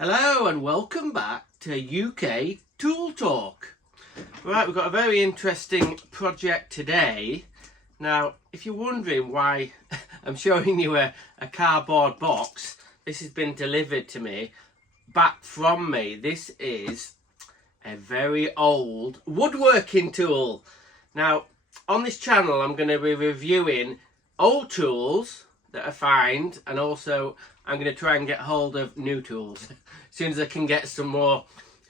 Hello and welcome back to UK Tool Talk. Right, we've got a very interesting project today. Now, if you're wondering why I'm showing you a cardboard box, this has been delivered to me, back from me. This is a very old woodworking tool. Now, on this channel, I'm going to be reviewing old tools that I find, and also I'm going to try and get hold of new tools as soon as I can get some more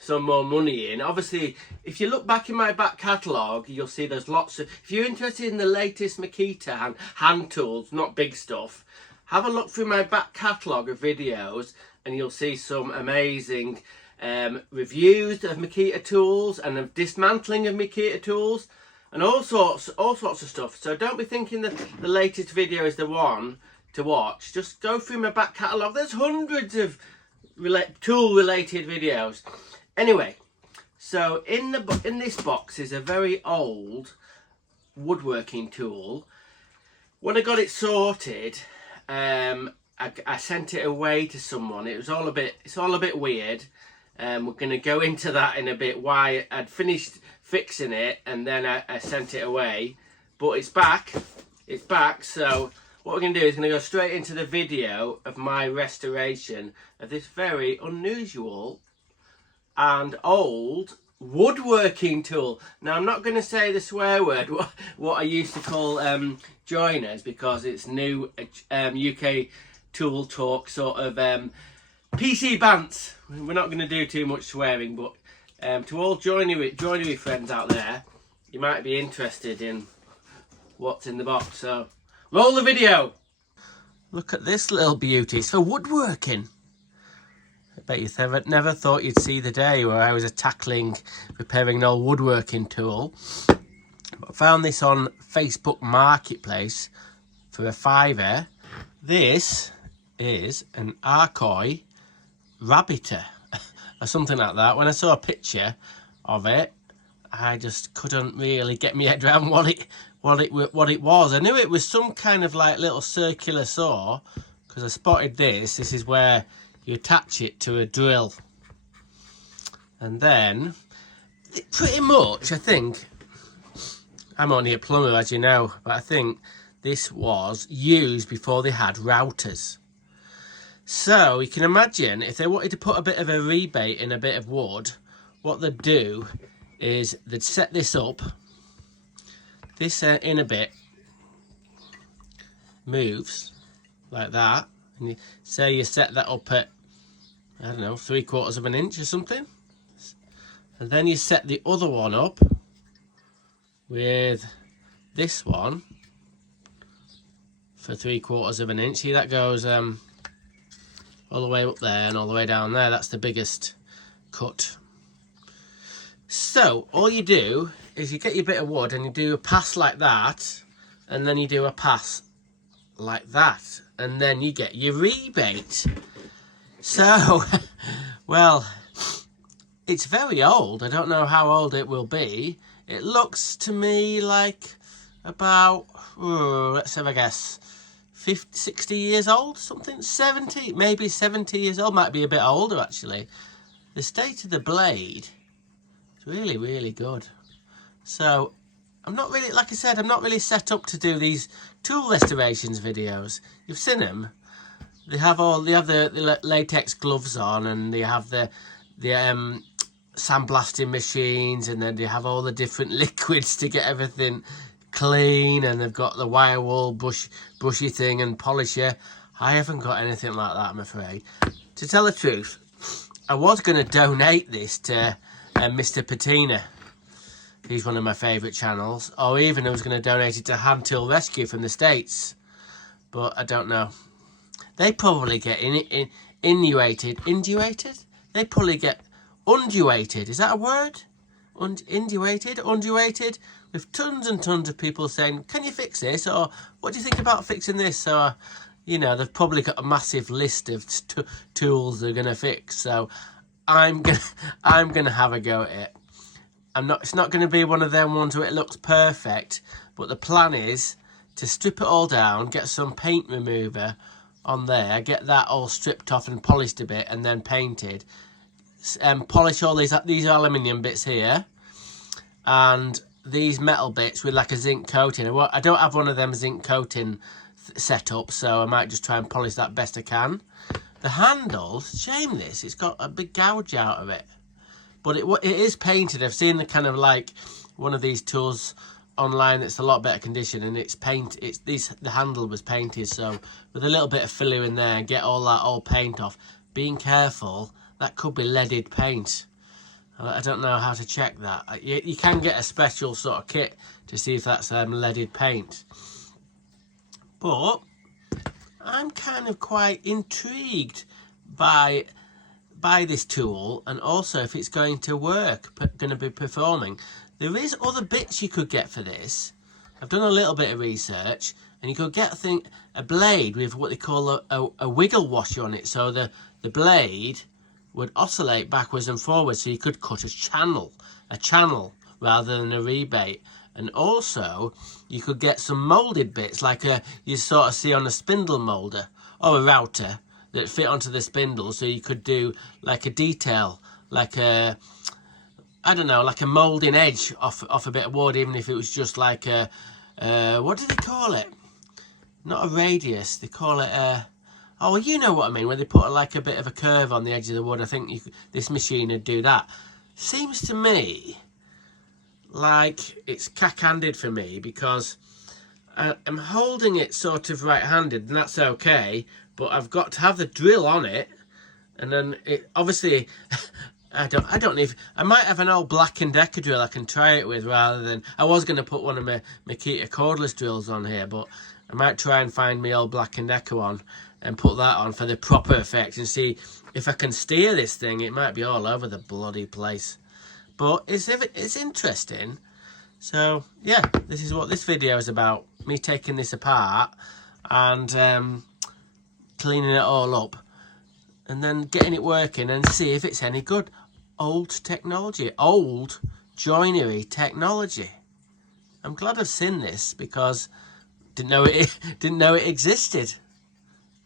money in. Obviously, if you look back in my back catalogue, you'll see there's lots of, if you're interested in the latest Makita hand tools, not big stuff, have a look through my back catalogue of videos and you'll see some amazing reviews of Makita tools and of dismantling of Makita tools and all sorts of stuff. So don't be thinking that the latest video is the one to watch. Just go through my back catalogue. There's hundreds of tool related videos. Anyway, so in this box is a very old woodworking tool. When I got it sorted, I sent it away to someone. It's all a bit weird. We're going to go into that in a bit, why I'd finished fixing it and then I sent it away, but it's back. So what we're going to do is going to go straight into the video of my restoration of this very unusual and old woodworking tool. Now, I'm not going to say the swear word, what I used to call joiners, because it's new UK Tool Talk sort of PC Bants. We're not going to do too much swearing, but to all joinery friends out there, you might be interested in what's in the box. So roll the video. Look at this little beauty. It's for woodworking. I bet you never thought you'd see the day where I was repairing an old woodworking tool. I found this on Facebook Marketplace for a £5. This is an Arcoy rabbetter or something like that. When I saw a picture of it, I just couldn't really get my head around what it was. I knew it was some kind of like little circular saw because I spotted this. This is where you attach it to a drill, and then pretty much, I think, I'm only a plumber as you know, but I think this was used before they had routers. So you can imagine if they wanted to put a bit of a rebate in a bit of wood, what they'd do is they'd set this up. This in a bit moves like that, and say you set that up at, I don't know, 3/4 of an inch or something, and then you set the other one up with this one for 3/4 of an inch. See, that goes all the way up there and all the way down there. That's the biggest cut. So all you do is you get your bit of wood and you do a pass like that, and then you do a pass like that, and then you get your rebate. So, well, it's very old. I don't know how old it will be. It looks to me like about, let's have a guess, 50, 60 years old, something, 70, maybe 70 years old, might be a bit older actually. The state of the blade is really, really good. So, I'm not really, like I said, I'm not really set up to do these tool restorations videos. You've seen them. They have the latex gloves on, and they have the sandblasting machines, and then they have all the different liquids to get everything clean, and they've got the wire wool brushy thing and polisher. I haven't got anything like that, I'm afraid. To tell the truth, I was going to donate this to Mr. Patina. He's one of my favourite channels, or even I was going to donate it to Hand Tool Rescue from the States, but I don't know. They probably get induated? They probably get unduated. Is that a word? Unduated? With tons and tons of people saying, can you fix this? Or what do you think about fixing this? So, you know, they've probably got a massive list of tools they're going to fix. So I'm gonna have a go at it. It's not going to be one of them ones where it looks perfect, but the plan is to strip it all down, get some paint remover, on there, get that all stripped off and polished a bit and then painted. Polish all these aluminium bits here and these metal bits with like a zinc coating. I don't have one of them zinc coating set up, so I might just try and polish that best I can. The handle, shame this, it's got a big gouge out of it, but it is painted. I've seen the kind of like one of these tools online that's a lot better condition, and the handle was painted, so with a little bit of filler in there, get all that old paint off. Being careful, that could be leaded paint. I don't know how to check that. You can get a special sort of kit to see if that's leaded paint, but I'm kind of quite intrigued by this tool, and also if it's going to work, going to be performing. There is other bits you could get for this. I've done a little bit of research, and you could get a blade with what they call a wiggle washer on it, so the blade would oscillate backwards and forwards, so you could cut a channel rather than a rebate. And also you could get some molded bits like you sort of see on a spindle molder or a router that fit onto the spindle, so you could do like a detail, like a, I don't know, like a moulding edge off a bit of wood, even if it was just like a what do they call it? Not a radius, they call it a, oh, well, you know what I mean, where they put like a bit of a curve on the edge of the wood. I think this machine would do that. Seems to me like it's cack-handed for me, because I'm holding it sort of right-handed, and that's okay, but I've got to have the drill on it, and then it obviously I don't know if I might have an old Black & Decker drill I can try it with, rather than, I was going to put one of my Makita cordless drills on here, but I might try and find my old Black & Decker one and put that on for the proper effect and see if I can steer this thing. It might be all over the bloody place, but it's interesting. So yeah, this is what this video is about, me taking this apart and cleaning it all up and then getting it working and see if it's any good. Old technology, old joinery technology. I'm glad I've seen this, because didn't know it existed,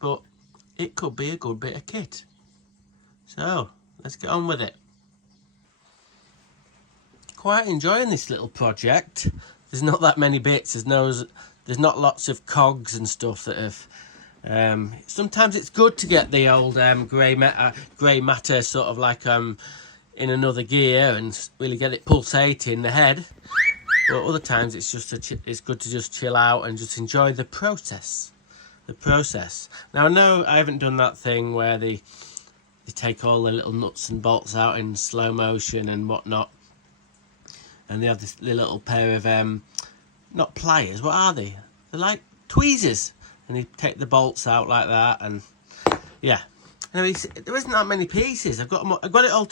but it could be a good bit of kit. So let's get on with it. Quite enjoying this little project. There's not that many bits. There's not lots of cogs and stuff that have. Sometimes it's good to get the old grey matter sort of like in another gear and really get it pulsating the head. But other times it's just it's good to just chill out and just enjoy the process. Now I know I haven't done that thing where they take all the little nuts and bolts out in slow motion and whatnot, and they have this little pair of not pliers, what are they? They're like tweezers, and they take the bolts out like that, and yeah. Anyway, there isn't that many pieces. I've got it all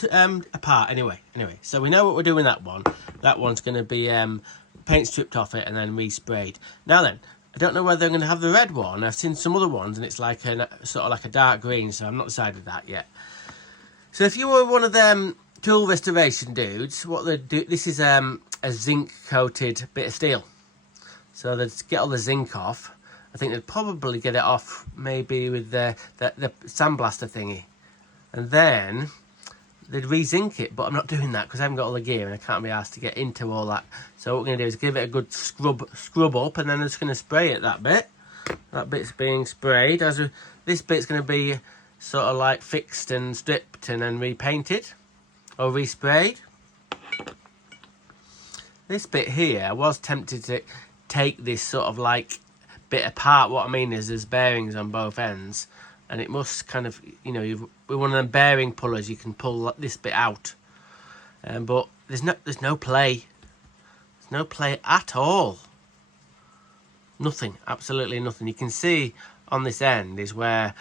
apart anyway. So we know what we're doing. That one's going to be paint stripped off it and then resprayed. Now then, I don't know whether I'm going to have the red one. I've seen some other ones and it's like sort of like a dark green, so I'm not decided that yet. So if you were one of them tool restoration dudes, what they do, this is a zinc coated bit of steel. So they'd get all the zinc off. I think they'd probably get it off maybe with the sandblaster thingy, and then they'd re-zinc it, but I'm not doing that because I haven't got all the gear and I can't be asked to get into all that. So what we're going to do is give it a good scrub up, and then I'm just going to spray it. That bit's being sprayed. This bit's going to be sort of like fixed and stripped and then repainted or resprayed. This bit here, I was tempted to take this sort of like bit apart. What I mean is there's bearings on both ends, and it must kind of, you know, with one of them bearing pullers you can pull this bit out, but there's no play. There's no play at all. Nothing, absolutely nothing. You can see on this end is where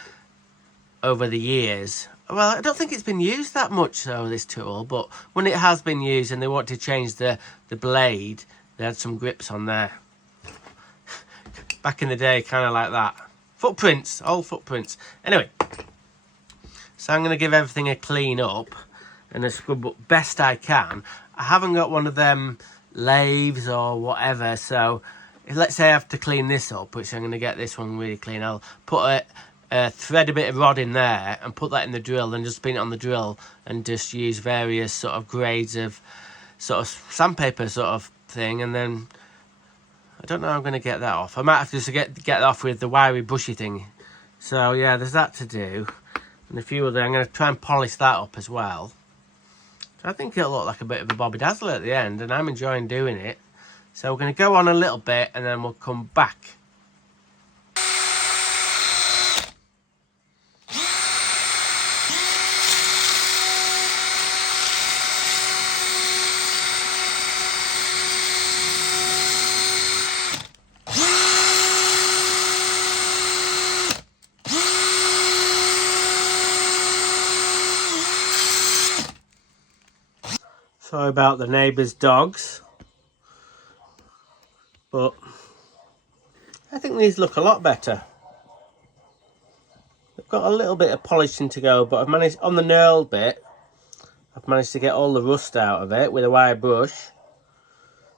over the years, well, I don't think it's been used that much though, this tool, but when it has been used and they want to change the blade, they had some grips on there. Back in the day, kind of like that. Footprints, old footprints. Anyway, so I'm going to give everything a clean up and a scrub up best I can. I haven't got one of them lathes or whatever, so let's say I have to clean this up, which I'm going to get this one really clean. I'll put thread a bit of rod in there and put that in the drill, then just spin it on the drill and just use various sort of grades of sort of sandpaper sort of thing, and then I don't know how I'm going to get that off. I might have to just get that off with the wiry brushy thing. So yeah, there's that to do, and a few other. I'm going to try and polish that up as well. So I think it'll look like a bit of a Bobby Dazzler at the end, and I'm enjoying doing it. So we're going to go on a little bit and then we'll come back. Sorry about the neighbour's dogs, but I think these look a lot better. They've got a little bit of polishing to go, but I've managed, on the knurled bit, I've managed to get all the rust out of it with a wire brush.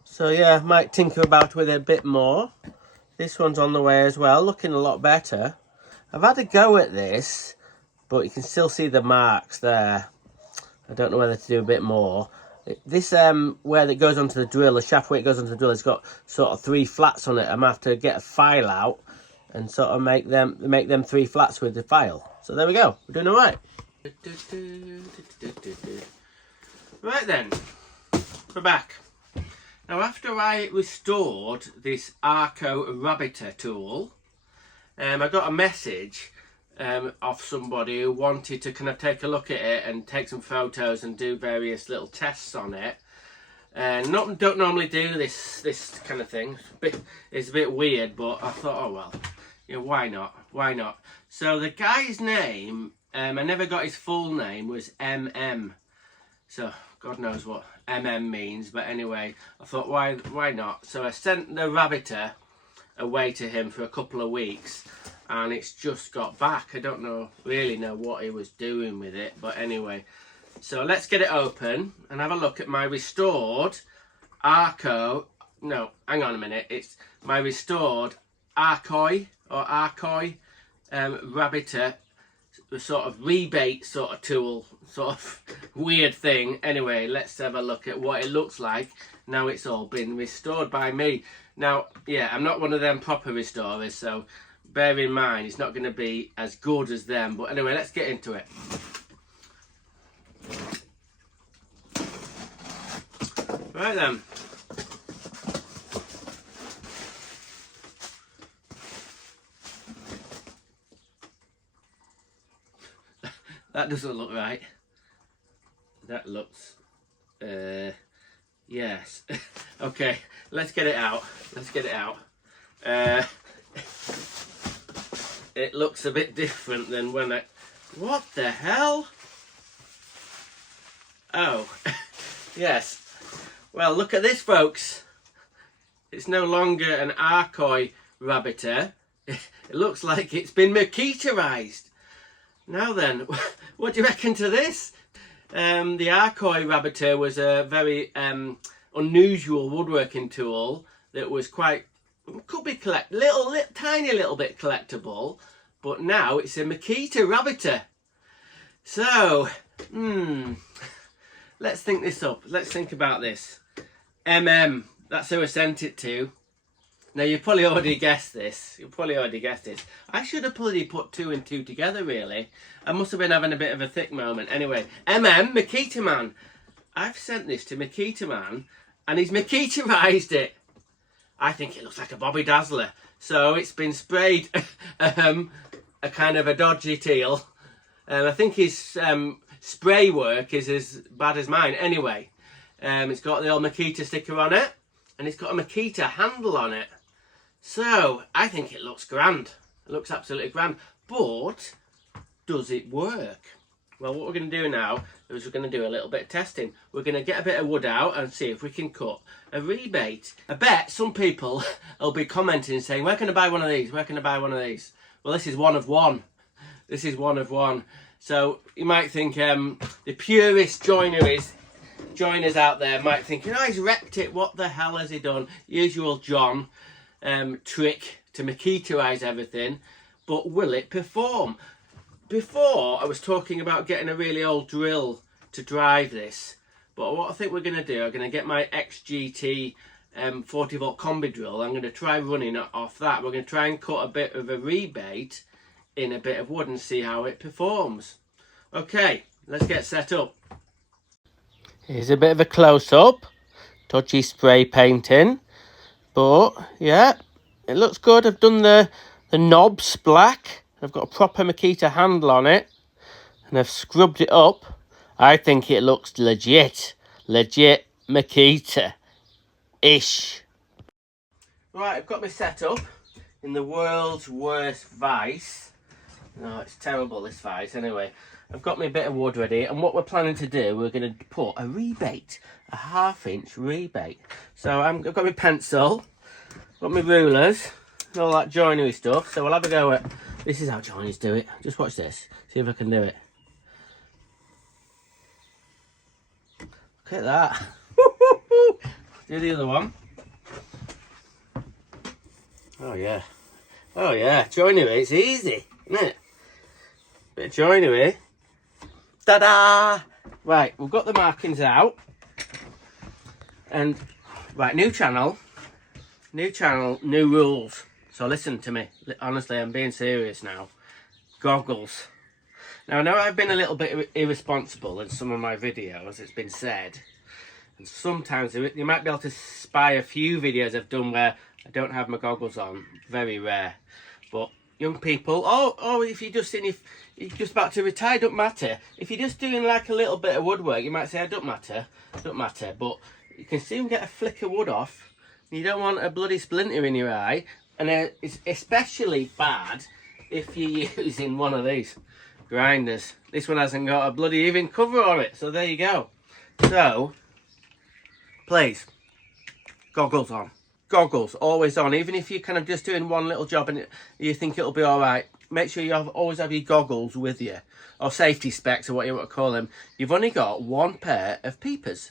So yeah, might tinker about with it a bit more. This one's on the way as well, looking a lot better. I've had a go at this, but you can still see the marks there. I don't know whether to do a bit more. This where it goes onto the drill, the shaft where it goes onto the drill, it's got sort of 3 flats on it. I'm gonna have to get a file out and sort of make them 3 flats with the file. So there we go, we're doing all right. Right then, we're back. Now after I restored this Arco rabbetter tool, I got a message of somebody who wanted to kind of take a look at it and take some photos and do various little tests on it. Don't normally do this kind of thing. It's a bit weird, but I thought, oh well, you know, why not? So the guy's name, I never got his full name, was MM. So God knows what MM means, but anyway, I thought why not? So I sent the rabbetter away to him for a couple of weeks, and it's just got back. I don't really know what he was doing with it, but anyway, so let's get it open and have a look at my restored Arco. No, hang on a minute. It's my restored Arcoy rabbetter, sort of rebate sort of tool, sort of weird thing. Anyway, let's have a look at what it looks like now it's all been restored by me. Now, yeah, I'm not one of them proper restorers, so bear in mind it's not going to be as good as them. But anyway, let's get into it. Right then. That doesn't look right. That looks... yes. Okay, let's get it out. It looks a bit different than when I... What the hell? Oh, yes. Well, look at this, folks. It's no longer an Arcoy rabbetter. It looks like it's been Makitarized. Now then, what do you reckon to this? The Arcoy rabbetter was a very unusual woodworking tool that was quite... could be tiny little bit collectible, but now it's a Makita rabbetter. So, let's think this up. Let's think about this. That's who I sent it to. Now you've probably already guessed this. I should have probably put 2 and 2 together, really. I must have been having a bit of a thick moment. Anyway, Makita Man. I've sent this to Makita Man, and he's Makitarized it. I think it looks like a Bobby Dazzler. So it's been sprayed a kind of a dodgy teal. I think his spray work is as bad as mine. Anyway, it's got the old Makita sticker on it, and it's got a Makita handle on it. So I think it looks grand. It looks absolutely grand. But does it work? Well, what we're going to do now is we're going to do a little bit of testing. We're going to get a bit of wood out and see if we can cut a rebate. I bet some people will be commenting and saying, where can I buy one of these? Where can I buy one of these? Well, this is one of one. This is one of one. So you might think the purest joiners out there might think, you know, he's wrecked it. What the hell has he done? Usual John trick to Makitarize everything. but will it perform? Before I was talking about getting a really old drill to drive this, but what I think we're going to do, I'm going to get my XGT 40 volt combi drill. I'm going to try running it off that. We're going to try and cut a bit of a rebate in a bit of wood and see how it performs. Okay, let's get set up. Here's a bit of a close-up. Dodgy spray painting, but yeah, it looks good. I've done the knobs black. I've got a proper Makita handle on it, and I've scrubbed it up. I think it looks legit Makita-ish. Right, I've got my setup in the world's worst vise. No, it's terrible, this vise. Anyway, I've got my bit of wood ready, and what we're planning to do, we're going to put a rebate, a 1/2 inch rebate. So I've got my pencil, got my rulers, and all that joinery stuff. So we'll have a go at, this is how joiners do it. Just watch this, see if I can do it. Look at that. Do the other one. Oh yeah. Oh yeah, joinery, it's easy, isn't it? Bit of joinery. Ta-da! Right, we've got the markings out. And, right, new channel, new rules. So listen to me. Honestly, I'm being serious now. Goggles. Now, I know I've been a little bit irresponsible in some of my videos, it's been said. And sometimes you might be able to spy a few videos I've done where I don't have my goggles on. Very rare. But young people, if you're just about to retire, don't matter. If you're just doing like a little bit of woodwork, you might say, don't matter. But you can soon get a flick of wood off. You don't want a bloody splinter in your eye. And it's especially bad if you're using one of these grinders. This one hasn't got a bloody even cover on it. So there you go. So, please, goggles on. Goggles always on. Even if you're kind of just doing one little job and you think it'll be all right, make sure you always have your goggles with you, or safety specs, or what you want to call them. You've only got one pair of peepers,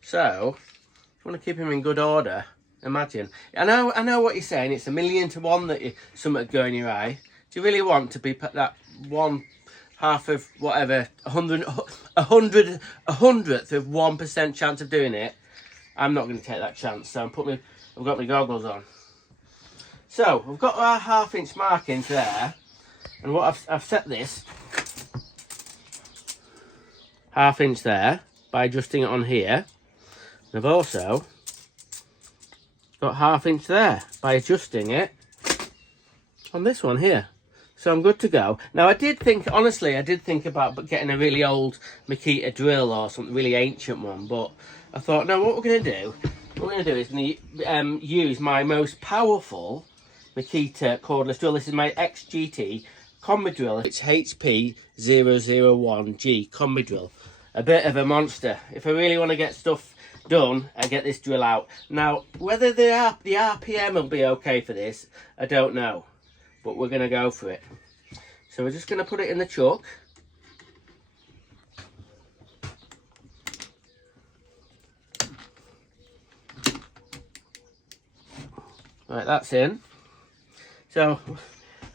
so if you want to keep them in good order, imagine. I know what you're saying. It's 1,000,000 to 1 that something go in your eye. Do you really want to be that 1/2 of whatever, a hundredth of 1% chance of doing it? I'm not going to take that chance. So I've got my goggles on. So we've got our 1/2 inch markings there, and what I've set this 1/2 inch there by adjusting it on here. And I've also got 1/2 inch there by adjusting it on this one here. So I'm good to go. Now I did think about getting a really old Makita drill or something, really ancient one, but I thought, no, what we're going to do is use my most powerful Makita cordless drill. This is my XGT combi drill. It's HP001G combi drill. A bit of a monster. If I really want to get stuff done, I get this drill out. Now, whether the RPM will be okay for this, I don't know. But we're going to go for it. So we're just going to put it in the chuck. Right, that's in. So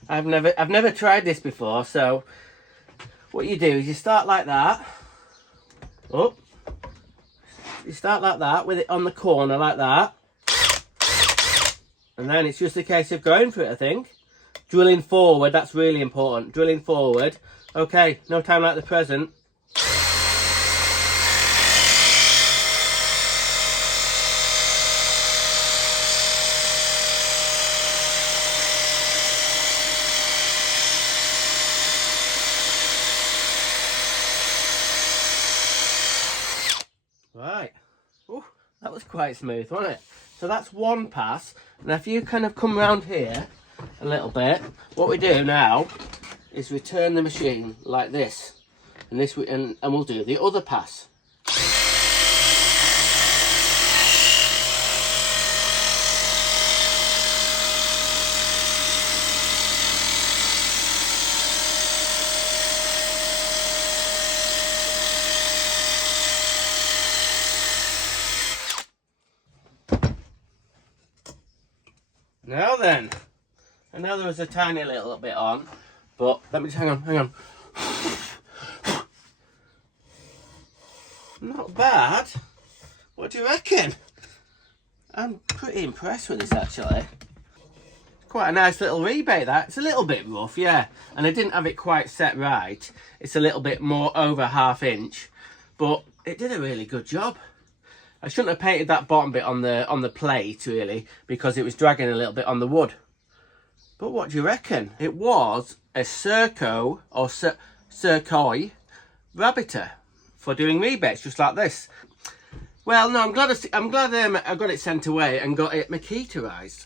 I've never tried this before. So what you do is you start like that. Oh, you start like that with it on the corner like that, and then it's just a case of going for it. I think drilling forward. That's really important. Drilling forward. Okay, no time like the present. Right, ooh, that was quite smooth, wasn't it? So that's one pass. Now if you kind of come around here a little bit, what we do now is we turn the machine like this, and we'll do the other pass. Now then, I know there was a tiny little bit on, but let me just hang on. Not bad. What do you reckon? I'm pretty impressed with this actually. Quite a nice little rebate that. It's a little bit rough, yeah. And I didn't have it quite set right. It's a little bit more over 1/2 inch, but it did a really good job. I shouldn't have painted that bottom bit on the plate really, because it was dragging a little bit on the wood. But what do you reckon? It was a servoy rabbetter for doing rebates just like this. Well, no, I'm glad I got it sent away and got it maquetterized.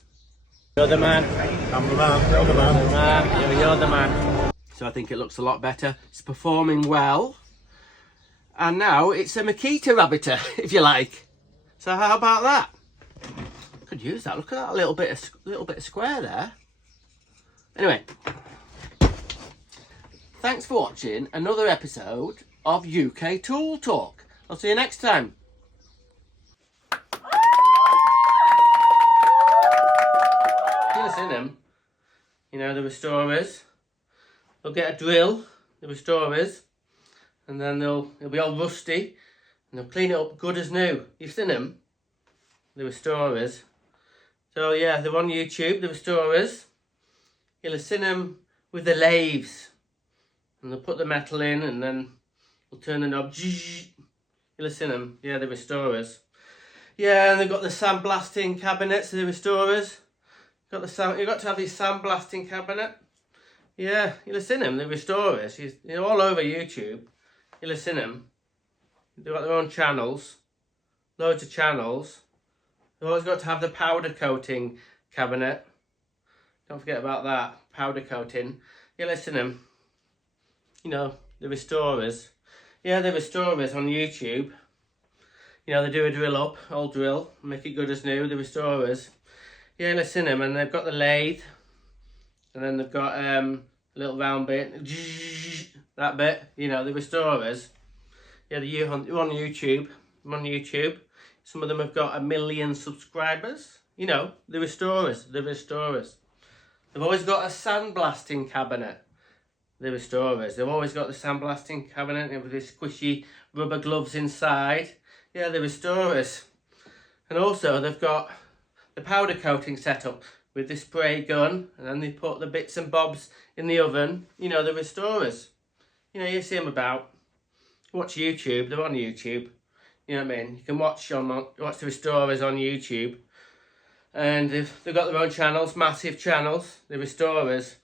You're the man. I'm the man. You're the man. You're the man. So I think it looks a lot better. It's performing well. And now it's a maqueta rabbetter, if you like. So how about that? Could use that. Look at that little bit of square there. Anyway, thanks for watching another episode of UK Tool Talk. I'll see you next time. You've seen them. You know, the restorers. They'll get a drill, the restorers, and then they'll be all rusty, and they'll clean it up good as new. You've seen them, the restorers. So yeah, they're on YouTube, the restorers. You'll have seen them with the lathes, and they'll put the metal in, and then they'll turn the knob. You'll have seen them, yeah, the restorers. Yeah, and they've got the sandblasting cabinets, the restorers. You've got to have these sandblasting cabinet. Yeah, you'll have seen them, the restorers. You're all over YouTube. You'll have seen them. They've got their own channels. Loads of channels. They've always got to have the powder coating cabinet. Don't forget about that. Powder coating. You'll have seen them. You know, the restorers. Yeah, the restorers on YouTube. You know, they do a drill up, old drill, make it good as new, the restorers. Yeah, you'll have seen them, and they've got the lathe. And then they've got a little round bit, that bit, you know, the restorers. Yeah, they're on YouTube. I'm on YouTube. Some of them have got 1 million subscribers. You know, the restorers, the restorers. They've always got a sandblasting cabinet, the restorers. They've always got the sandblasting cabinet with the squishy rubber gloves inside. Yeah, the restorers. And also they've got the powder coating setup with the spray gun, and then they put the bits and bobs in the oven. You know, the restorers. You know, you see them about. Watch YouTube, they're on YouTube. You know what I mean? You can watch the restorers on YouTube. And they've got their own channels, massive channels, the restorers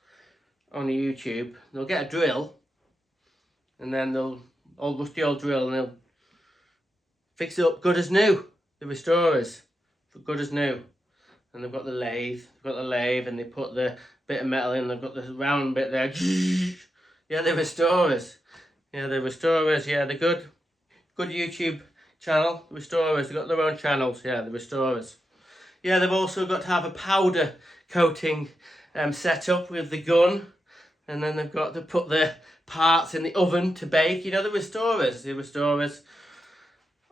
on YouTube. They'll get a drill, and then they'll rusty old drill, and they'll fix it up good as new. The restorers, for good as new. And they've got the lathe. And they put the bit of metal in. They've got the round bit there. Yeah, the restorers. Yeah, the restorers. Yeah, they're good. Good YouTube channel. The restorers. They've got their own channels. Yeah, the restorers. Yeah, they've also got to have a powder coating set up with the gun. And then they've got to put the parts in the oven to bake. You know, the restorers. The restorers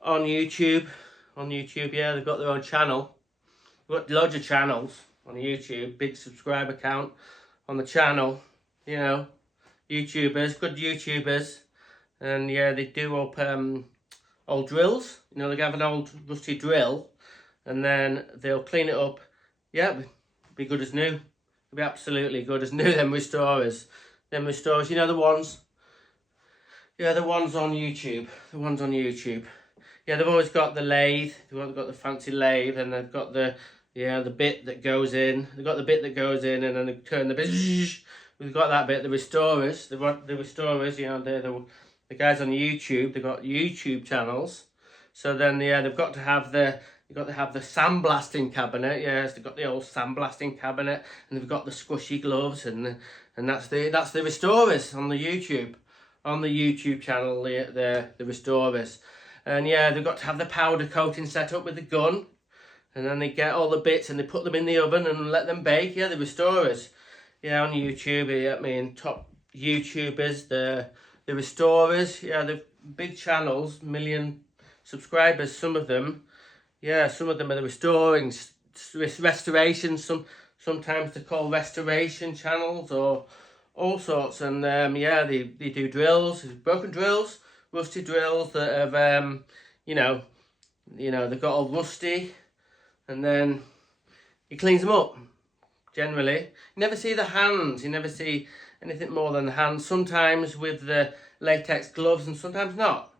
on YouTube. On YouTube, yeah, they've got their own channel. We've got loads of channels on YouTube, big subscriber count on the channel, you know, YouTubers, good YouTubers, and yeah, they do up old drills, you know, they have an old rusty drill, and then they'll clean it up, yeah, be good as new, it'll be absolutely good as new, them restorers, you know, the ones on YouTube, yeah, they've always got the lathe, they've got the fancy lathe, and they've got the bit that goes in. They've got the bit that goes in, and then they turn the bit. We've got that bit, the restorers. The restorers, you know, the guys on YouTube. They've got YouTube channels. So then, yeah, they've got to have the sandblasting cabinet. Yes, they've got the old sandblasting cabinet, and they've got the squishy gloves, and that's the restorers on the YouTube channel. The restorers. And yeah, they've got to have the powder coating set up with the gun. And then they get all the bits and they put them in the oven and let them bake. Yeah, the restorers. Yeah, on YouTube. Yeah, I mean, top YouTubers, the restorers. Yeah, the big channels, 1 million subscribers, some of them. Yeah, some of them are the restorations. Some Sometimes they're called restoration channels or all sorts. And yeah, they do drills, broken drills, rusty drills that have, you know, they've got all rusty, and then he cleans them up. Generally, you never see the hands. You never see anything more than the hands. Sometimes with the latex gloves, and sometimes not.